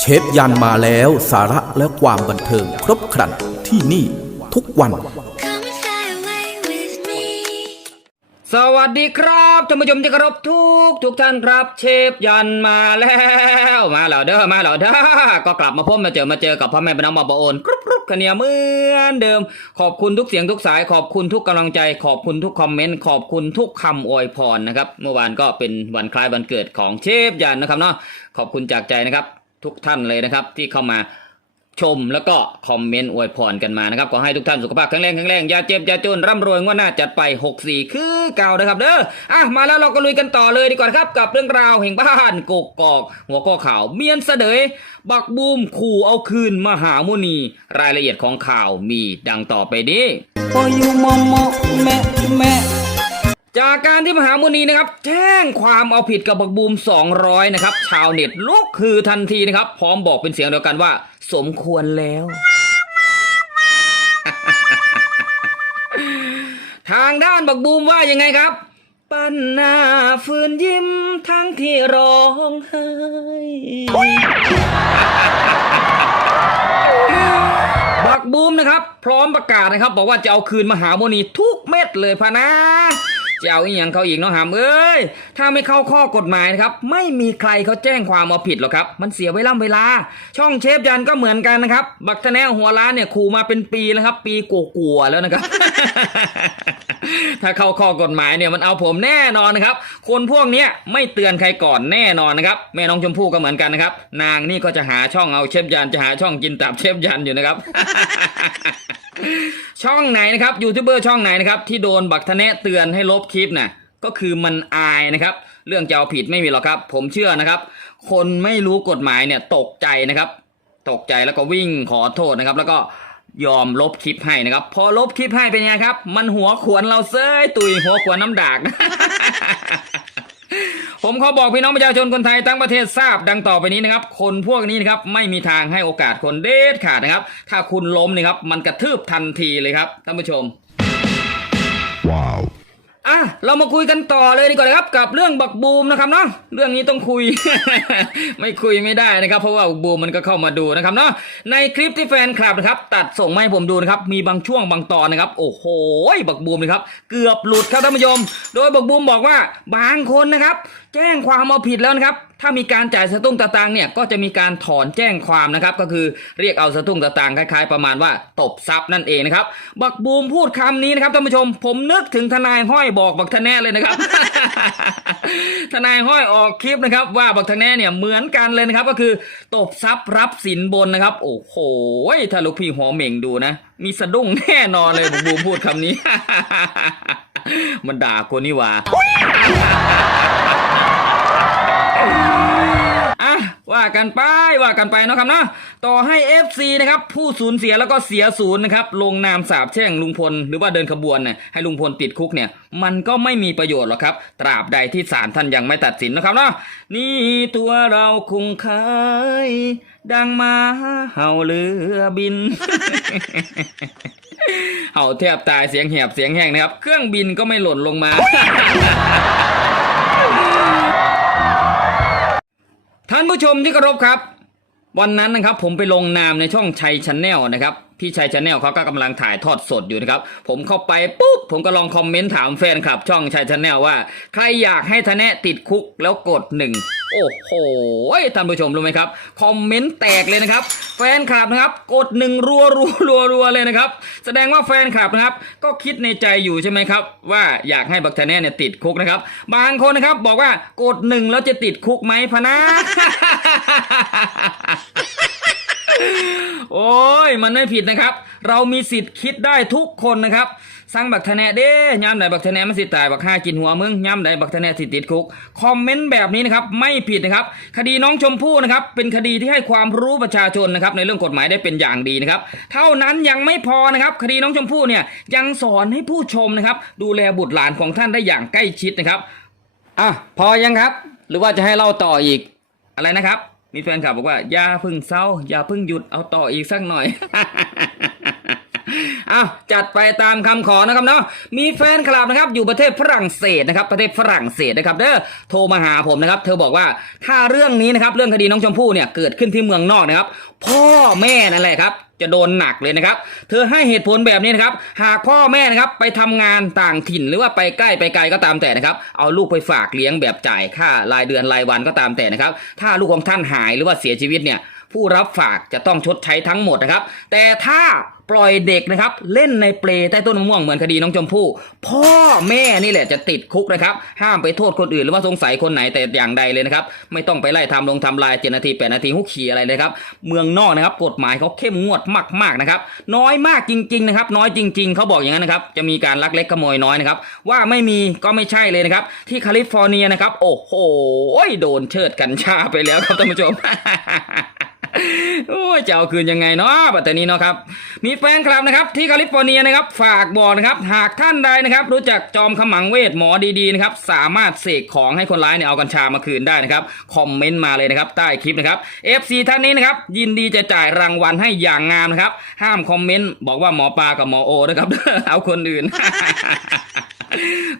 เชฟยันมาแล้วสาระและความบันเทิงครบครันที่นี่ทุกวัน Come and fly away with me. สวัสดีครับท่านผู้ชมที่เคารพทุกทุกท่านครับ เชฟยันมาแล้วมาแล้วเด้อมาแล้วเด้อก็กลับมาพบมาเจอมาเจอกับพ่อแม่พี่น้องมาบโอนกรุบกรุบกันเนี่ยเหมือนเดิม ขอบคุณทุกเสียงทุกสาย ขอบคุณทุกกำลังใจ ขอบคุณทุกคอมเมนต์ขอบคุณทุกคำอวยพรนะครับ เมื่อวานก็เป็นวันคล้ายวันเกิดของเชฟยันนะครับเนาะขอบคุณจากใจนะครับ ทุกท่านเลยนะครับ ที่เข้ามาชมแล้วก็คอมเมนต์อวยพรกันมานะครับขอให้ทุกท่านสุขภาพแข็งแรงแข็งแรงอย่าเจ็บอย่าจนร่ำรวยงว่าหน้าจัดไป 64 คือเก่านะครับเด้ออะมาแล้วเราก็ลุยกันต่อเลยดีกว่าครับกับเรื่องราวแห่งบ้านกกกอก หัวข้อข่าวเมียนเสดยบักบูมขู่เอาคืนมหามุนี รายละเอียดของข่าวมีดังต่อไปนี้ จากการที่มหามุนีนะครับแจ้งความเอาผิดกับบักบูม 200 นะครับ ชาวเน็ตลุกคือทันทีนะครับ พร้อมบอกเป็นเสียงเดียวกันว่า สมควรแล้ว ทางด้านบักบูมว่ายังไงครับ ปั้นหน้าฟืนยิ้มทั้งที่ร้องไห้บักบูมนะครับ พร้อมประกาศนะครับ บอกว่าจะเอาคืนมหาโมนีทุกเม็ดเลยพะนะ จะเอาอีหยังเขาอีกเนาะหามเอ้ยถ้าไม่เข้าข้อกฎหมายนะครับ ไม่มีใครเขาแจ้งความเอาผิดหรอกครับ มันเสียเวลาเวลา ช่องเชฟยันก็เหมือนกันนะครับ บักทะแนงหัวล้านเนี่ยขู่มาเป็นปีแล้วครับ ปีกลัวๆแล้วนะครับ ถ้าเข้าข้อกฎหมายเนี่ยมันเอาผมแน่นอนนะครับ คนพวกเนี้ยไม่เตือนใครก่อนแน่นอนนะครับ แม่น้องชมพู่ก็เหมือนกันนะครับ นางนี่ก็จะหาช่องเอาเชฟยันจะหาช่องกินตับเชฟยันอยู่นะครับช่องไหนนะครับยูทูบเบอร์ช่องไหนนะครับที่โดนบักทะแนเตือนให้ลบคลิปน่ะก็คือมันอายนะครับ เรื่องจะเอาผิดไม่มีหรอกครับ ผมเชื่อนะครับ คนไม่รู้กฎหมายเนี่ยตกใจนะครับ ตกใจแล้วก็วิ่งขอโทษนะครับ แล้วก็ยอมลบคลิปให้นะครับ พอลบคลิปให้เป็นไงครับ มันหัวขวนเราเซ้ยตุยหัวขวนน้ำดาก ผมขอบอกพี่น้องประชาชนคนไทยทั้งประเทศทราบดังต่อไปนี้นะครับ คนพวกนี้นะครับไม่มีทางให้โอกาสคนเด็ดขาดนะครับ ถ้าคุณล้มนี่ครับ มันกระทืบทันทีเลยครับท่านผู้ชม Wow. อะเรามาคุยกันต่อเลยดีกว่านะครับกับเรื่องบักบูมนะครับเนาะเรื่องนี้ต้องคุย ไม่คุยไม่ได้นะครับ เพราะว่าบักบูมมันก็เข้ามาดูนะครับเนาะในคลิปที่แฟนคลับนะครับ ตัดส่งมาให้ผมดูนะครับมีบางช่วงบางตอนนะครับ โอ้โหบักบูมนะครับ เกือบหลุดครับท่านผู้ชม โดยบักบูมบอกว่าบางคนนะครับ แจ้งความเอาผิดแล้วนะครับ ถ้ามีการจ่ายสตุ้งตะตังเนี่ยก็จะมีการถอนแจ้งความนะครับ ก็คือเรียกเอาสตุ้งตะตังคล้ายๆ ประมาณว่าตบทรัพย์นั่นเองนะครับบักบูมพูดคำนี้นะครับท่านผู้ชม ผมนึกถึงทนายห้อยบอกบักทะแน่เลยนะครับ ทนายห้อยออกคลิปนะครับ ว่าบักทะแน่เนี่ยเหมือนกันเลยนะครับ ก็คือตบทรัพย์รับสินบนนะครับ โอ้โหถ้าลูกพี่หัวเหม่งดูนะ มีสะดุ้งแน่นอนเลยบักบูมพูดคำนี้ มันด่าคนนี่ว่า ว่ากันไปว่ากันไปเนาะครับเนาะต่อให้ FC นะครับผู้สูญเสียแล้วก็เสียศูนย์นะครับลงนามสาบแช่งลุงพล หรือว่าเดินขบวนเนี่ยให้ลุงพลติดคุกเนี่ยมันก็ไม่มีประโยชน์หรอกครับ ตราบใดที่ศาลท่านยังไม่ตัดสินนะครับเนาะนี่ตัวเราคงคายดังมาเห่าเรือบินเห่าแทบตายเสียงแหบเสียงแห้งนะครับ เครื่องบินก็ไม่หล่นลงมาานผู้ชมที่เคารพครับ วันนั้นนะครับผมไปลงนามในช่องชัยชาแนลนะครับพี่ชัยชาแนลเขาก็กำลังถ่ายทอดสดอยู่นะครับ ผมเข้าไปปุ๊บผมก็ลองคอมเมนต์ถามแฟนคลับ ช่องชัยชาแนลว่า ใครอยากให้ทนแนะติดคุกแล้วกดหนึ่งโอ้โหท่านผู้ชมรู้ไหมครับคอมเมนต์แตกเลยนะครับ แฟนคลับนะครับ กดหนึ่งรัวรัวรัวรัวเลยนะครับ แสดงว่าแฟนคลับนะครับ ก็คิดในใจอยู่ใช่ไหมครับ ว่าอยากให้บักทนแน่เนี่ยติดคุกนะครับ บางคนนะครับบอกว่ากดหนึ่งแล้วจะติดคุกไหมพนะ โอ้ย มันไม่ผิดนะครับ เรามีสิทธิ์คิดได้ทุกคนนะครับ สั่งบักทะแนเด้ย่ำใดบักทะแนมันสิตายบักห้ากินหัวมึงย่ำใดบักทะแนสิติดคุก คอมเมนต์แบบนี้นะครับ ไม่ผิดนะครับ คดีน้องชมพู่นะครับ เป็นคดีที่ให้ความรู้ประชาชนนะครับ ในเรื่องกฎหมายได้เป็นอย่างดีนะครับ เท่านั้นยังไม่พอนะครับ คดีน้องชมพู่เนี่ยยังสอนให้ผู้ชมนะครับ ดูแลบุตรหลานของท่านได้อย่างใกล้ชิดนะครับอะพอยังครับ หรือว่าจะให้เล่าต่ออีกอะไรนะครับ มีแฟนคลับบอกว่าอย่าพึ่งเศร้าอย่าพึ่งหยุดเอาต่ออีกสักหน่อยเอาจัดไปตามคำขอนะครับเนาะมีแฟนคลับนะครับอยู่ประเทศฝรั่งเศสนะครับ ประเทศฝรั่งเศสนะครับเด้อโทรมาหาผมนะครับ เธอบอกว่าถ้าเรื่องนี้นะครับ เรื่องคดีน้องชมพู่เนี่ยเกิดขึ้นที่เมืองนอกนะครับ พ่อแม่นั่นแหละครับ จะโดนหนักเลยนะครับ เธอให้เหตุผลแบบนี้นะครับ หากพ่อแม่นะครับไปทำงานต่างถิ่นหรือว่าไปใกล้ไปไกลก็ตามแต่นะครับ เอาลูกไปฝากเลี้ยงแบบจ่ายค่ารายเดือนรายวันก็ตามแต่นะครับ ถ้าลูกของท่านหายหรือว่าเสียชีวิตเนี่ย ผู้รับฝากจะต้องชดใช้ทั้งหมดนะครับ แต่ถ้า ปล่อยเด็กนะครับ เล่นในเปลใต้ต้นมะม่วงเหมือนคดีน้องชมพู่ พ่อแม่นี่แหละจะติดคุกนะครับ ห้ามไปโทษคนอื่นหรือว่าสงสัยคนไหนแต่อย่างใดเลยนะครับ ไม่ต้องไปไล่ทำลงทำลายเจ็ดนาทีแปดนาทีหุกขี่อะไรเลยครับ เมืองนอกนะครับ กฎหมายเขาเข้มงวดมากๆนะครับ น้อยมากจริงๆนะครับ น้อยจริง ๆเขาบอกอย่างนั้นนะครับ จะมีการลักเล็กขโมยน้อยนะครับ ว่าไม่มีก็ไม่ใช่เลยนะครับ ที่แคลิฟอร์เนียนะครับ โอ้โหโดนเชิดกัญชาไปแล้วครับท่านผู้ชม โอ้ยจะเอาคืนยังไงเนาะปัตตานีเนาะครับ มีแฟนคลับนะครับ ที่แคลิฟอร์เนียนะครับ ฝากบอกนะครับ หากท่านใดนะครับ รู้จักจอมขมังเวทหมอดีๆนะครับ สามารถเสกของให้คนร้ายเนี่ยเอากัญชามาคืนได้นะครับ คอมเมนต์มาเลยนะครับ ใต้คลิปนะครับ FC ท่านนี้นะครับ ยินดีจะจ่ายรางวัลให้อย่างงามนะครับ ห้ามคอมเมนต์บอกว่าหมอปลากับหมอโอนะครับ เอาคนอื่น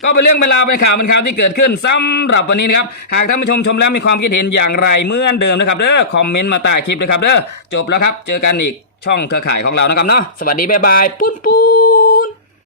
ก็เป็นเรื่องเวลาเป็นข่าวเป็นข่าวที่เกิดขึ้นสำหรับวันนี้นะครับ หากท่านผู้ชมชมแล้วมีความคิดเห็นอย่างไรเหมือนเดิมนะครับเด้อคอมเมนต์มาใต้คลิปนะครับเด้อจบแล้วครับ เจอกันอีกช่องเครือข่ายของเรานะครับเนาะสวัสดีบ๊ายบายปุ้นปุ้น